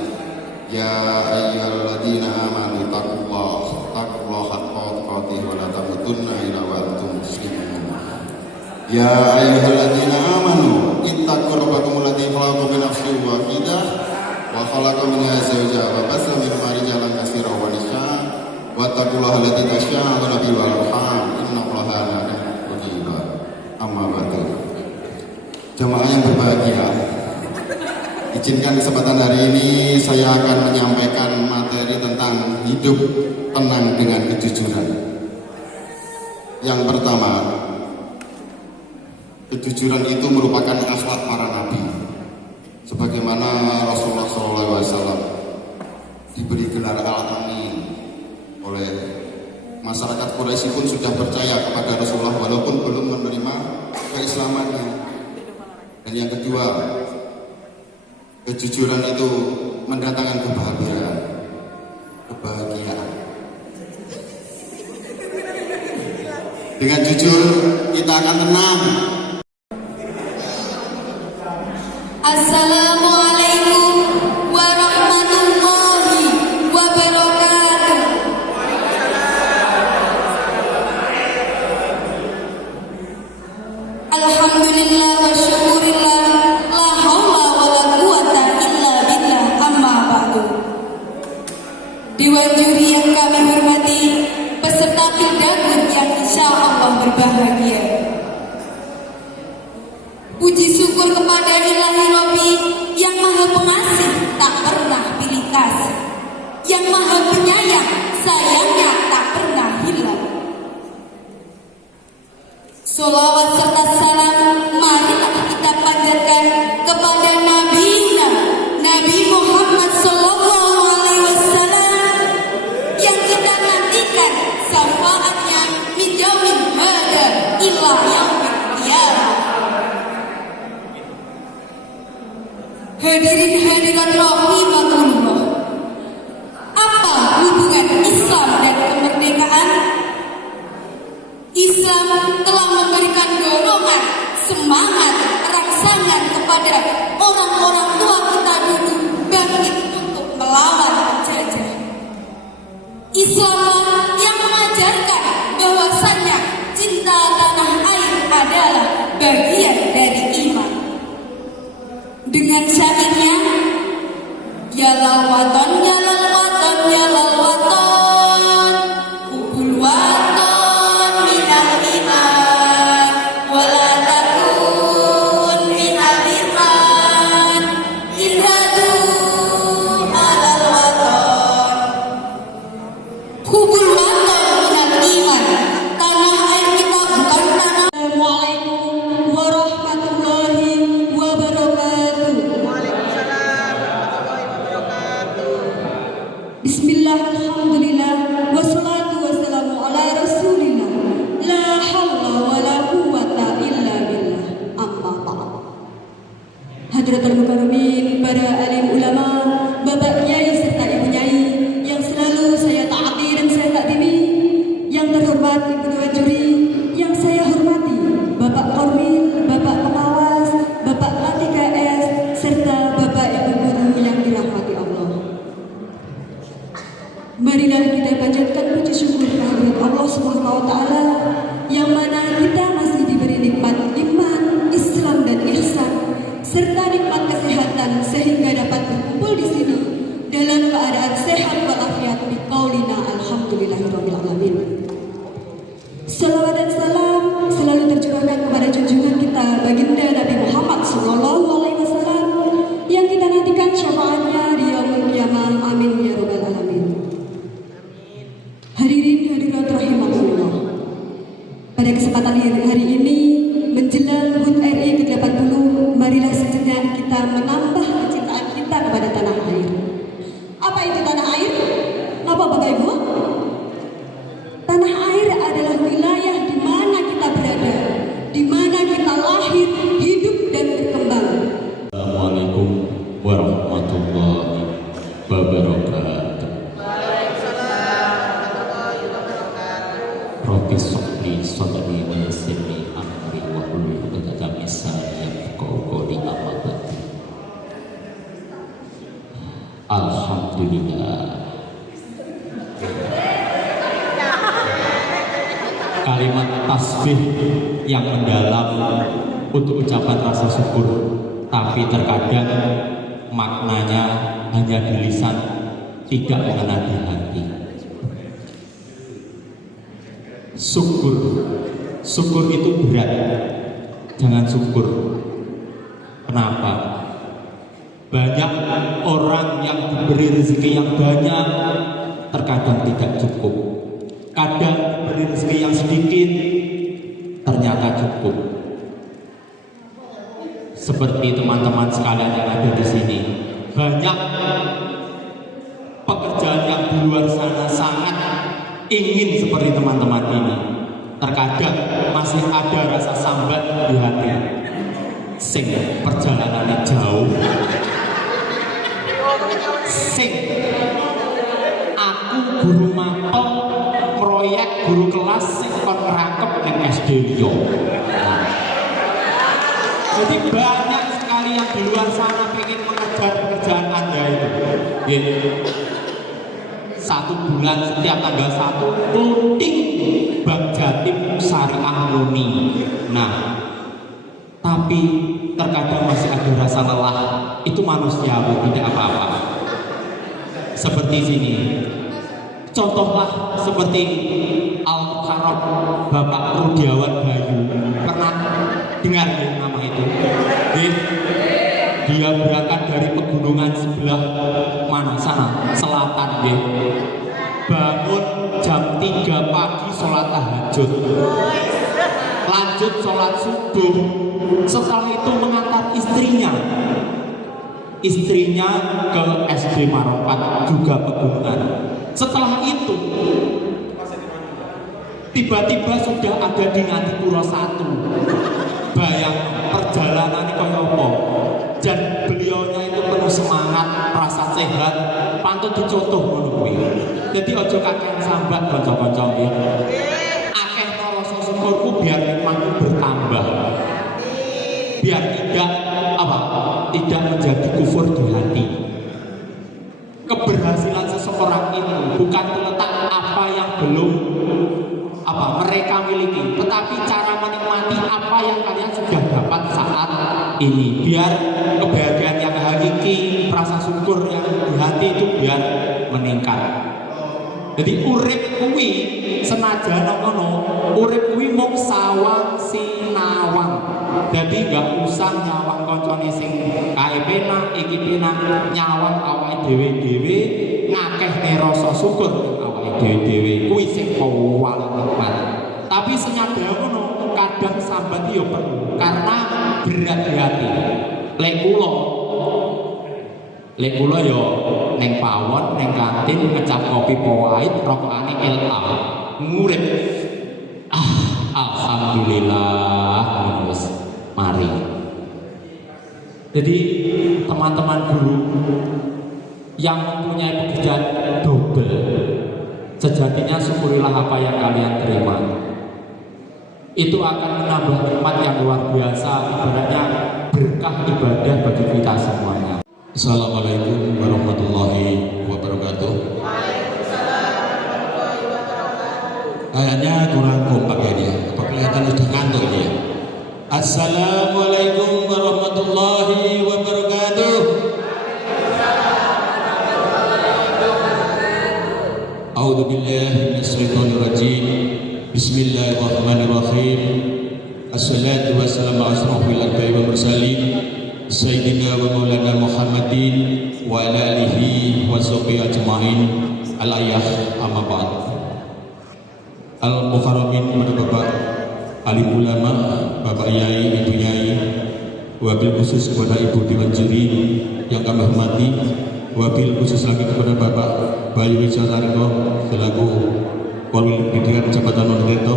ya ayyuhalladzina amanu taqullaha haqqa tuqatih wa la tamutunna illa wa antum muslimun. Ya ayyuhalladzina amanu ittaqu rabbakum alladzi khalaqakum min nafsin wahidah wa khalaqa minha zawjaha wa bassa minhuma rijalan katsiran wa nisaa wattaqullaha allati tasyaa'una bihi wal arham innallaha kana 'alaikum raqiba. Amma ba'du. Jemaah yang berbahagia, izinkan kesempatan hari ini saya akan menyampaikan materi tentang hidup tenang dengan kejujuran. Yang pertama, kejujuran itu merupakan akhlak para nabi. Sebagaimana Rasulullah SAW diberi gelar Al-Amin oleh masyarakat Quraisy pun sudah percaya kepada Rasulullah walaupun belum menerima keislamannya. Dan yang kedua, kejujuran itu mendatangkan kebahagiaan. Dengan jujur kita akan tenang. Assalamualaikum warahmatullahi wabarakatuh. Alhamdulillah wa syukurillah, la haula wa la quwata illa billah, amma ba'du. Dewan juri yang kami hormati, peserta Fildagun yang insya Allah berbahagia. Puji syukur kepada Ilahi Rabbi yang maha pengasih, tak pernah pilih kasih, yang maha penyayang, sayangnya tak pernah hilang. Sholawat serta salam marilah kita panjatkan kepada Nabiina Nabi Muhammad Sallallahu Alaihi Wasallam yang kita nantikan syafaatnya min yaumin hada ila yaumil qiyamah. Hadirin hadirat rahimakumullah, apa hubungan Islam dan kemerdekaan? Islam telah memberikan dorongan, semangat, rangsangan kepada orang-orang tua kita dulu bangkit untuk melawan penjajah. Islam yang mengajarkan bahwasannya cinta tanah air adalah bagian dari iman. Dengan syairnya, ya lal waton, ya lal waton, ya lal waton, hubul waton minal iman, wala takun minal iman, inhadu alal waton. Hubul waton minal iman, tanah air kita bukan tanah. Assalamualaikum warahmatullahi wabarakatuh. Bismillah, alhamdulillah, wassalatu wassalamu ala rasulillah, la hawla wa la quwata illa billah, amma ba'd. Hadratul mukarramin, para alim ulama, bapak kiai serta ibu nyai yang selalu saya taati dan saya takdimi, yang terhormat ibu dewan juri, yang saya hormati bapak kormil, bapak pengawas, bapak latih KS, serta bapak ibu guru yang dirahmati Allah. Marilah kita panjatkan puji syukur kehadirat Allah Subhanahu wa taala yang mana kita masih diberi nikmat iman, Islam dan ihsan serta nikmat kesehatan sehingga dapat berkumpul di sini dalam keadaan sehat walafiat biqaulina alhamdulillahirabbil alamin. Salawat dan salam selalu tercurahkan kepada junjungan kita baginda Nabi Muhammad sallallahu alaihi wasallam yang kita nantikan syafaatnya di yaumul qiyamah. Amin ya rabbal alamin. Hadirin hadirat rahimakumullah, pada kesempatan hari ini menjelang HUT RI ke-80, marilah sejenak kita menambah kecintaan kita kepada tanah air. Apa itu tanah air? Napa Bapak Ibu? Tanah air adalah wilayah di mana kita berada, di mana kita lahir, hidup dan berkembang. Assalamualaikum warahmatullahi wabarakatuh. Rabbi sholli sadri wa yassirli amri wa hlul 'uqdatam min lisani yafqahu qawli. Amma ba'du. Alhamdulillah, kalimat tasbih yang mendalam untuk ucapan rasa syukur, tapi terkadang maknanya hanya di lisan, tidak mengena di hati. Syukur itu berat. Jangan syukur. Kenapa? Banyak orang yang diberi rezeki yang banyak terkadang tidak cukup. Kadang diberi rezeki yang sedikit ternyata cukup. Seperti teman-teman sekalian yang ada di sini, banyak pekerjaan yang di luar sana sangat ingin seperti teman-teman ini. Terkadang masih ada rasa sambat di hati. Sing perjalanannya jauh, sing aku guru mapel proyek guru kelas sing kon ngerangkep ning SD liya. Jadi banyak sekali yang di luar sana pengen mengejar pekerjaan Anda itu. Satu bulan setiap tanggal 1 clothing Bank Jatim Syariah Muni. Nah, tapi terkadang masih ada rasa lelah. Itu manusiawi, tidak apa-apa. Seperti sini. Contohlah seperti Al-Mukarram Bapak Rudiawan Bayu. Pernah dengar nama itu? Dia berangkat dari pegunungan sebelah mana sana, selatan deh. Bangun jam 3 pagi sholat tahajud, lanjut sholat subuh. Setelah itu mengantar istrinya ke SD Maropat, juga pegunungan. Setelah itu tiba-tiba sudah ada di Ngadipuro 1. Bayang perjalanannya kaya apa. Dan beliaunya itu penuh semangat, rasa sehat, pantut dicontoh ngono kuwi. Jadi aja kakean sambat kanca-kanca iki. Akeh rasa syukurku biar nikmatku bertambah. Biar tidak menjadi kufur di hati. Keberhasilan seseorang itu bukan terletak apa yang belum mereka miliki, tetapi cara menikmati apa yang kalian sudah dapat saat ini. Biar kebahagiaan yang hakiki, rasa syukur yang di hati itu biar meningkat. Jadi urip kuwi senajan ngono, urip kuwi mung sawang sinawang. Jadi gak usah nyawang koncone sing kae penak, iki penak, nyawang awake dhewe-dhewe, ngakehne rasa syukur awake dhewe-dhewe. Kuwi sing paling nikmat. Tapi senyadar ngono, kadang sambat yo perlu karena berat di hati. Lek kula yo ning pawon, ning kantin ngecap kopi pahit, rokane LA. Ngurip. Alhamdulillah, terus mari. Jadi teman-teman guru yang mempunyai pekerjaan double, sejatinya syukurilah apa yang kalian terima. Itu akan menambah nikmat yang luar biasa, ibaratnya berkah ibadah bagi kita semuanya. Assalamualaikum warahmatullahi wabarakatuh. Kayaknya kurang kompak ya dia. Apa kelihatan sudah ngantuk dia? Assalamualaikum warahmatullahi wabarakatuh. A'udzu billahi minasyaitonir rajim. Bismillahirrahmanirrahim. Assalatu wassalamu ala asyrofil anbiya'i wal mursalin Sayyidina wa maulana Muhammadin wa ala alihi wa sahbihi ajma'in. Al-ayah amma ba'd. Al-Mukarramin pada Bapak alim ulama, Bapak Yai, Ibu Yai, wabil khusus kepada Ibu Dewan Juri yang kami hormati, wabil khusus lagi kepada Bapak Bayu Wijatarko selaku Walil Pendidikan Kecamatan Wonorejo,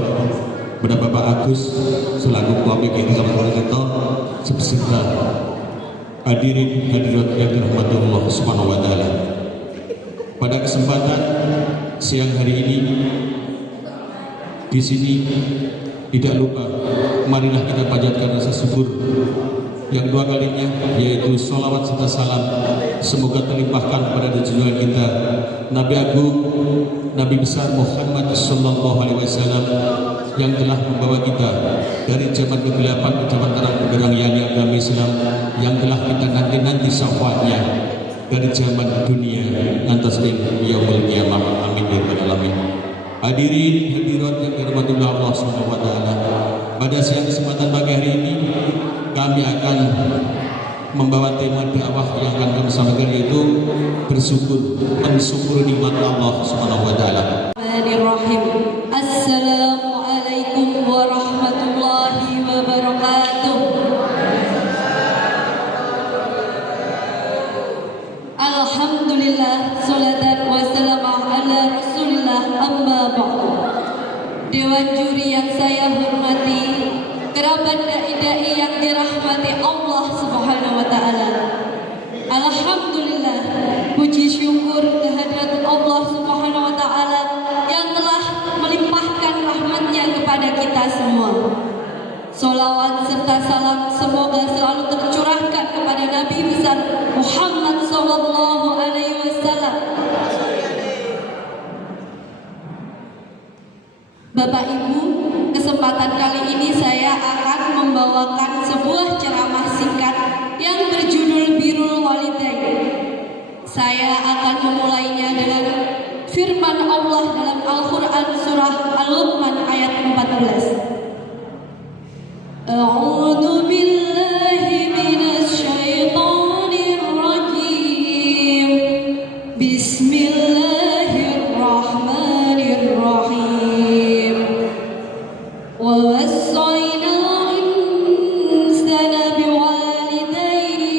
kepada Bapak Agus selaku Ketua PGRI Kecamatan Wonorejo, beserta hadirin hadirat yang dirahmati Allah Subhanahu wa taala. Pada kesempatan siang hari ini di sini tidak lupa marilah kita panjatkan rasa syukur yang dua kalinya, yaitu sholawat serta salam semoga terlimpahkan pada junjungan kita Nabi Agung, Nabi besar Muhammad sallallahu alaihi wasallam, yang telah membawa kita dari zaman kegelapan ke zaman terang benderang yakni agama Islam, yang telah kita nanti syafaatnya dari zaman dunia lantas yaumul qiyamah. Amin ya rabbal alamin. Hadirin hadirat yang dirahmati Allah Subhanahu wa taala, pada siang kesempatan pagi hari ini kami akan membawa tema dakwah yang akan kami sampaikan, yaitu mensyukur nikmat Allah Subhanahu wa taala. Assalamualaikum warahmatullahi wabarakatuh. Alhamdulillah, salatan wassalamu ala Rasulillah, amma ba'du. Dewan juri yang saya hormati, kerabat dai-dai yang dirahmati Allah Subhanahu wa taala. Alhamdulillah, puji syukur kehadirat Allah Subhanahu wa taala yang telah melimpahkan rahmatnya kepada kita semua. Salawat serta salam semoga selalu tercurahkan kepada Nabi besar Muhammad sallallahu alaihi wasallam. Bapak Ibu, kesempatan kali ini saya akan membawakan sebuah ceramah singkat yang berjudul Birrul Walidain. Saya akan memulainya dengan firman Allah dalam Al-Quran surah Al-Luqman ayat 14. A'udzu billahi minasy syaithanir rajim. Bismillahirrahmanirrahim. Wa wassayna al-insana biwalidayhi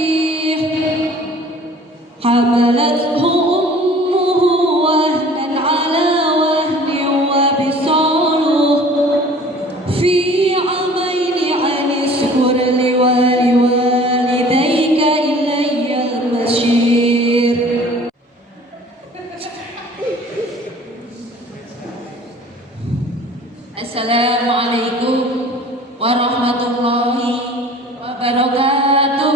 hamalathu ummuhu wahnan ala wahnin wa bisaluhu fi amaini an ishkur liwalidayka ilayyal masyir. Assalamualaikum warahmatullahi wabarakatuh.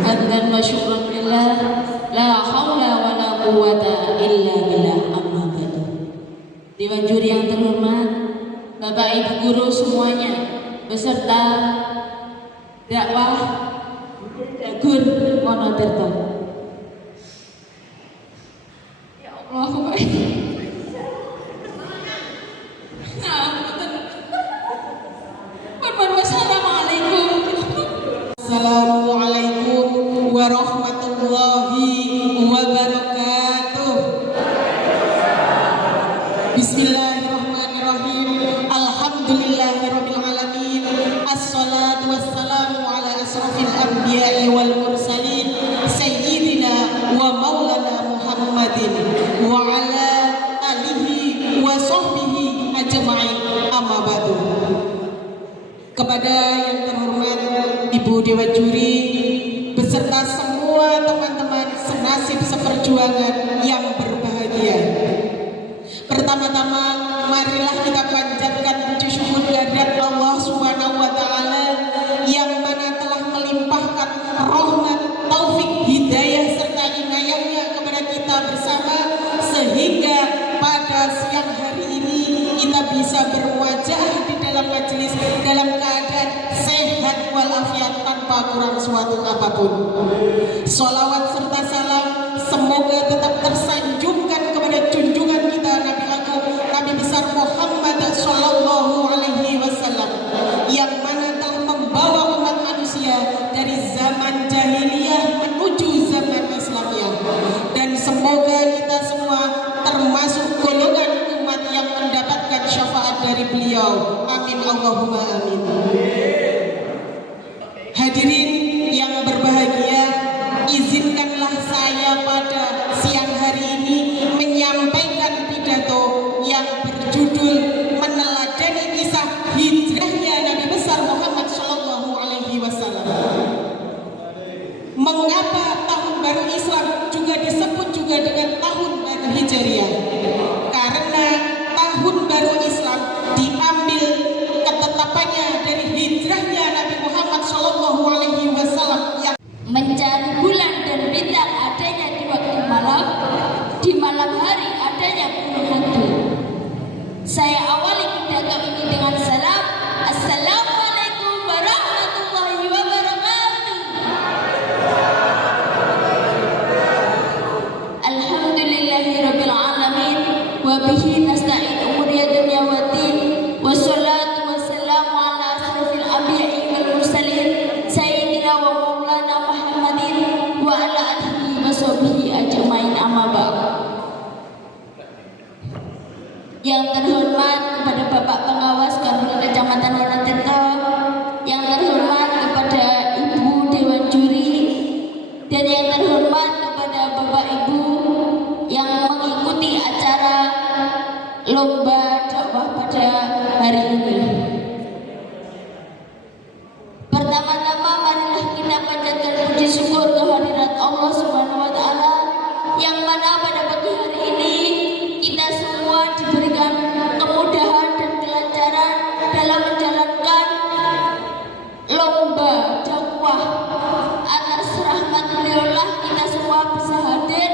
Hamdan wa syukran billah, la haula wa la quwwata illa billah, amma ba'du. Dewan juri yang terhormat, Bapak Ibu guru semuanya, beserta dakwah Gur Wonotirto. Ya Allah, baik. Assalamualaikum warahmatullahi wabarakatuh. Bismillahirrahmanirrahim. Alhamdulillahirabbil alamin. Assalatu wassalamu ala asrafil anbiya'i wal mursalin sayyidina wa maulana Muhammadin wa ala alihi wa sahbihi ajma'in, amma ba'du. Kepada yang terhormat Ibu Dewan Juri beserta semua teman-teman senasib seperjuangan yang berbahagia. Pertama-tama marilah kita panjatkan puji syukur kehadirat Allah Subhanahu wa taala yang mana telah melimpahkan rahmat, taufik, hidayah serta inayahnya kepada kita bersama, sehingga pada siang hari ini kita bisa berwajah di dalam majelis dalam keadaan sehat walafiat tanpa kurang suatu apapun. Sholawat serta salam semoga tetap tersanjungkan kepada junjungan kita Nabi Agung, Nabi besar Muhammad sallallahu alaihi wasallam, yang mana telah membawa umat manusia dari zaman jahiliyah menuju zaman Islamiyah. Dan semoga kita semua termasuk golongan umat yang mendapatkan syafaat dari beliau. Amin Allahumma amin. Hadirin yang berbahagia, izinkanlah saya pada siang hari ini menyampaikan pidato yang berjudul meneladani kisah hijrahnya Nabi besar Muhammad sallallahu alaihi wasallam. Mengapa tahun baru Islam juga disebut juga dengan tahun baru Hijriah? Karena tahun baru Islam diambil ketetapannya dari hijrahnya Nabi Muhammad sallallahu alaihi wasallam yang mencari bulan dan bintang adanya di waktu malam, di malam hari terhormat kepada Bapak Pengawas Kanwil Kecamatan Wonotirto, yang terhormat kepada Ibu Dewan Juri, dan yang terhormat kepada Bapak Ibu yang mengikuti acara lomba dakwah pada hari ini. Pertama-tama marilah kita panjatkan puji syukur kehadirat Allah Subhanahu wa taala yang mana pada pagi hari ini kita semua diberikan kemudahan dan kelancaran dalam menjalankan lomba dakwah. Atas rahmat beliaulah kita semua bisa hadir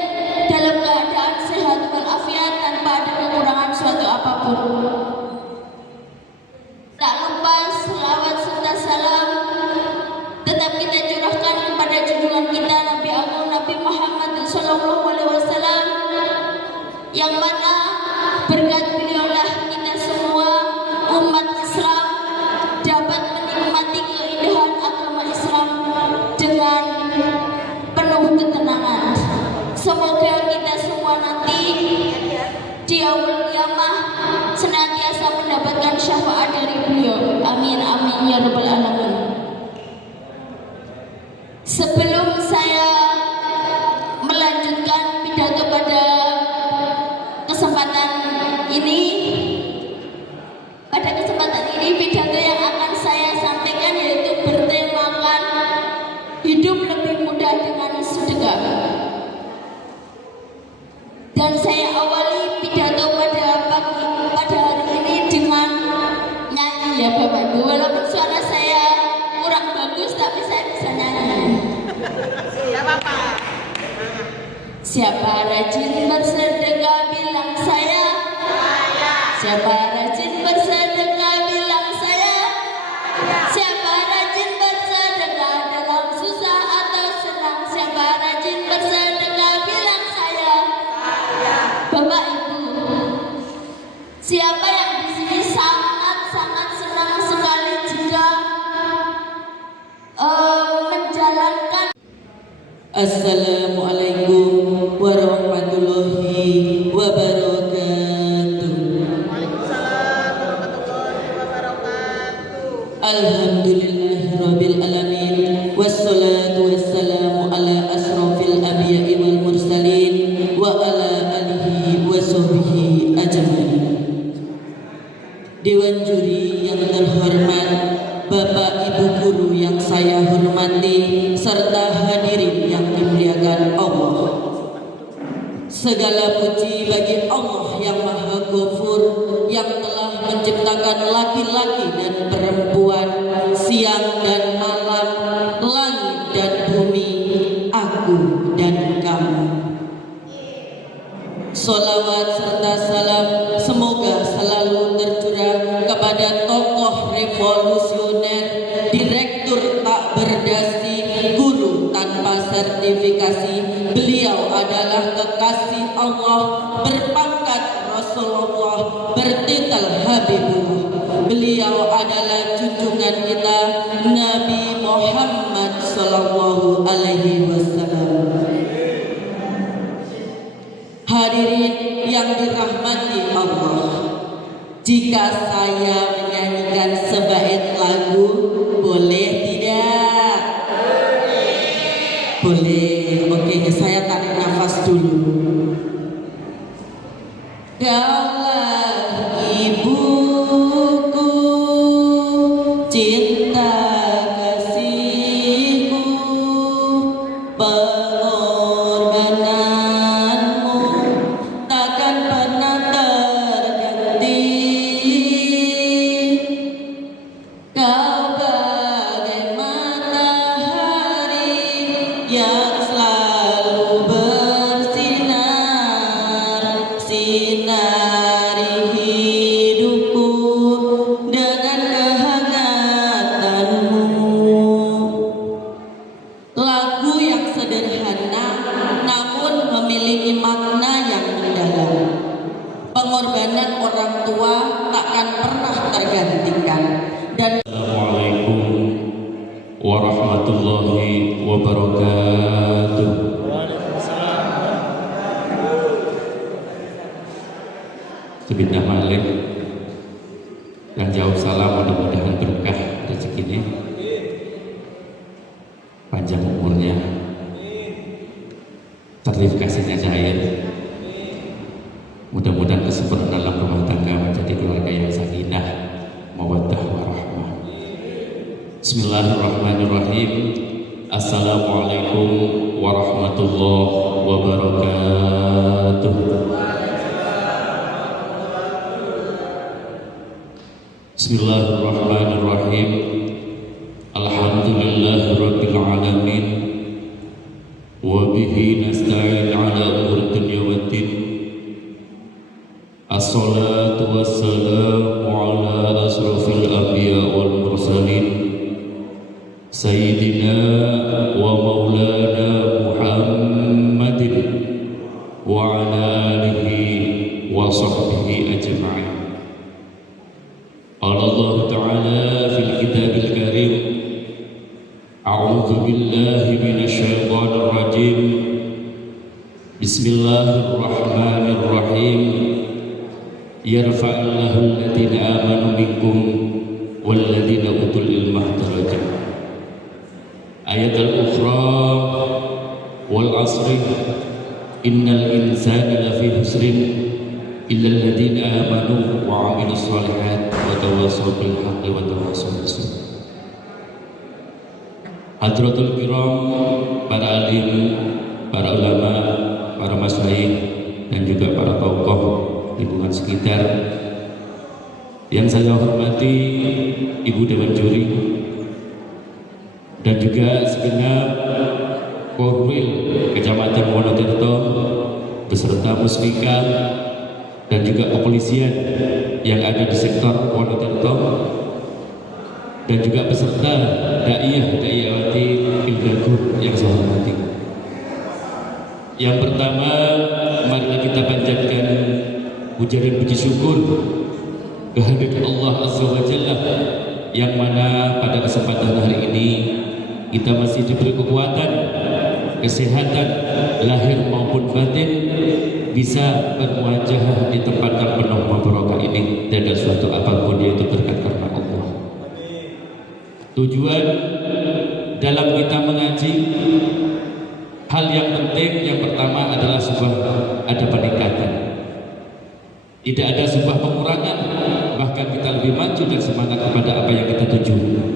dalam keadaan sehat walafiat tanpa ada kekurangan suatu apapun. Tak lupa selawat serta salam tetap kita curahkan kepada junjungan kita Nabi Agung Nabi Muhammad SAW, yang mana berkat beliaulah kita semua umat Islam dapat menikmati keindahan agama Islam dengan penuh ketenangan. Semoga kita semua nanti di yaumul qiyamah senantiasa mendapatkan syafaat dari beliau. Amin amin ya rabbal alamin. Sebelum saya melanjutkan pidato pada kesempatan ini, pidato yang akan saya sampaikan yaitu bertemakan hidup lebih mudah dengan sedekah. Dan saya awali pidato pada hari ini dengan nyanyi ya Bapak Ibu. Walaupun suara saya kurang bagus tapi saya bisa nyanyi. Siapa rajin bersedekah bilang saya. Siapa rajin bersedekah bilang saya. Siapa rajin bersedekah dalam susah atau senang. Siapa rajin bersedekah bilang saya. Bapak Ibu, siapa yang di sini sangat senang sekali jika menjalankan. Assalamualaikum warahmatullahi wabarakatuh. Alhamdulillahirabbil alamin wassalatu wassalamu ala asrofil anbiya'i wal mursalin wa ala alihi wa sahbihi ajmain. Dewan juri yang terhormat, Bapak Ibu guru yang saya hormati, serta hadirin yang dimuliakan Allah. Segala puji bagi Allah yang Maha Ghafur, yang telah menciptakan laki-laki dan perempuan, siang dan malam, langit dan bumi, aku dan kamu. Sholawat serta salam semoga selalu tercurah kepada tokoh revolusioner, direktur tak berdasi, guru tanpa sertifikasi. Beliau adalah kekasih Allah, berpangkat Rasulullah, bertitel Habibullah. Beliau adalah junjungan kita Nabi Muhammad sallallahu alaihi wasallam. Hadirin yang dirahmati Allah, jika saya menyanyikan sebaik lagu, boleh tidak? Boleh. Oke, saya tarik nafas dulu. Daulah ibuku, cinta kasihku, pengorbananmu takkan pernah terganti. Kau bagai matahari yang selalu bersinar, sinari hidupku dengan kehangatanmu. Lagu yang sederhana namun memiliki makna yang mendalam. Pengorbanan orang tua takkan pernah tergantikan. Dan Assalamualaikum warahmatullahi wabarakatuh. Sebentar malik. jawab salam, mudah-mudahan berkah rezekinya, panjang umurnya, sertifikasinya cair, mudah-mudahan kesempurnaan dalam rumah tangga menjadi keluarga yang sakinah, mawaddah warahmah. Bismillahirrahmanirrahim. Assalamualaikum warahmatullahi wabarakatuh. Bismillahirrahmanirrahim. Alhamdulillahirabbil alamin. Wa bihi nasta'in ala umuri dunya waddin. Assalatu wassalamu ala asrafil anbiya wal mursalin Sayyidina wa maulana Muhammadin wa ala alihi wa sahbihi ajma'in. Allah Ta'ala fil kitabil karim, a'udzu billahi minasy syaithanir rajim. Bismillahirrahmanirrahim. Yarfa'illahu alladziina aamanu minkum walladziina utul ilma darajat. Ayat al-ukhra, wal 'asri innal insana lafi husrin illa alladziina aamanu wa 'amilus shalihat wa tawassaw bil haqqi wa tawassaw bis sabr. Hadratul kiram, para alim, para ulama, para masyayikh dan juga para tokoh lingkungan sekitar yang saya hormati, Ibu Dewan Juri dan juga segenap Korwil Kecamatan Wonotirto beserta Muspika dan juga kepolisian yang ada di sektor Wonotirto dan juga beserta daiyah-daiyawati Pilgagu yang saya hormati. Yang pertama, mari kita panjatkan puja dan puji syukur kehadirat Allah Azza wa Jalla yang mana pada kesempatan hari ini kita masih diberi kekuatan, kesehatan lahir maupun batin, bisa bermuajahah di tempat yang penuh barokah ini, dan suatu apapun yaitu berkat karena Allah. Tujuan dalam kita mengaji, hal yang penting yang pertama adalah ada peningkatan. Tidak ada sebuah pengurangan, bahkan kita lebih maju dan semangat kepada apa yang kita tuju.